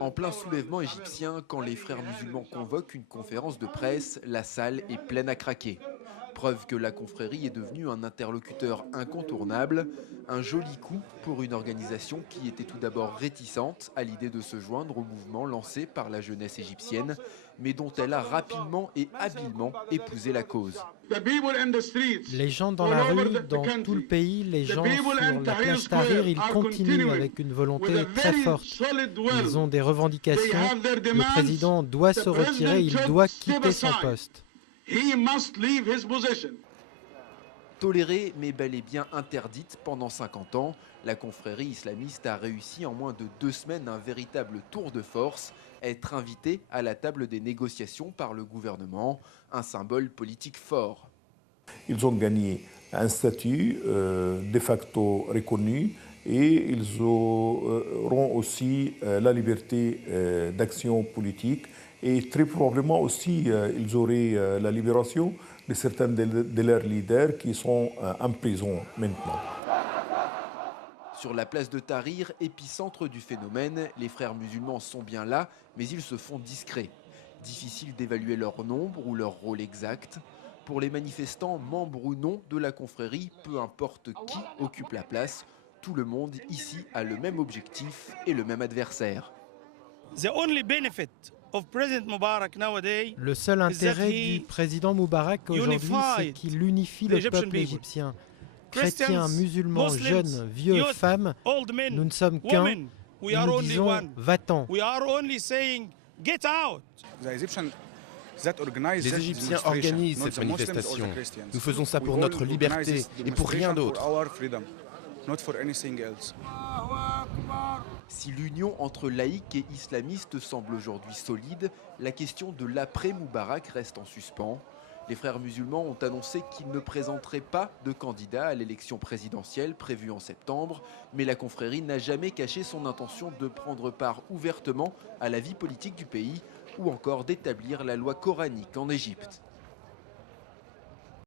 En plein soulèvement égyptien, quand les frères musulmans convoquent une conférence de presse, la salle est pleine à craquer. Preuve que la confrérie est devenue un interlocuteur incontournable, un joli coup pour une organisation qui était tout d'abord réticente à l'idée de se joindre au mouvement lancé par la jeunesse égyptienne, mais dont elle a rapidement et habilement épousé la cause. Les gens dans la rue, dans tout le pays, les gens sur la place Tahrir, ils continuent avec une volonté très forte. Ils ont des revendications. Le président doit se retirer, il doit quitter son poste. Tolérée mais bel et bien interdite pendant 50 ans, la confrérie islamiste a réussi en moins de 2 semaines un véritable tour de force, être invitée à la table des négociations par le gouvernement, un symbole politique fort. Ils ont gagné un statut de facto reconnu et ils auront aussi la liberté d'action politique et très probablement aussi ils auraient la libération de certains de leurs leaders qui sont en prison maintenant. Sur la place de Tahrir, épicentre du phénomène, les frères musulmans sont bien là, mais ils se font discrets. Difficile d'évaluer leur nombre ou leur rôle exact. Pour les manifestants, membres ou non de la confrérie, peu importe qui occupe la place, tout le monde ici a le même objectif et le même adversaire. Le seul intérêt du président Moubarak aujourd'hui, c'est qu'il unifie le peuple égyptien. Chrétiens, musulmans, jeunes, vieux, femmes, nous ne sommes qu'un et nous disons « va-t'en ». Les Égyptiens organisent cette manifestation. Nous faisons ça pour notre liberté et pour rien d'autre. Si l'union entre laïcs et islamistes semble aujourd'hui solide, la question de l'après-Moubarak reste en suspens. Les frères musulmans ont annoncé qu'ils ne présenteraient pas de candidat à l'élection présidentielle prévue en septembre, mais la confrérie n'a jamais caché son intention de prendre part ouvertement à la vie politique du pays ou encore d'établir la loi coranique en Égypte.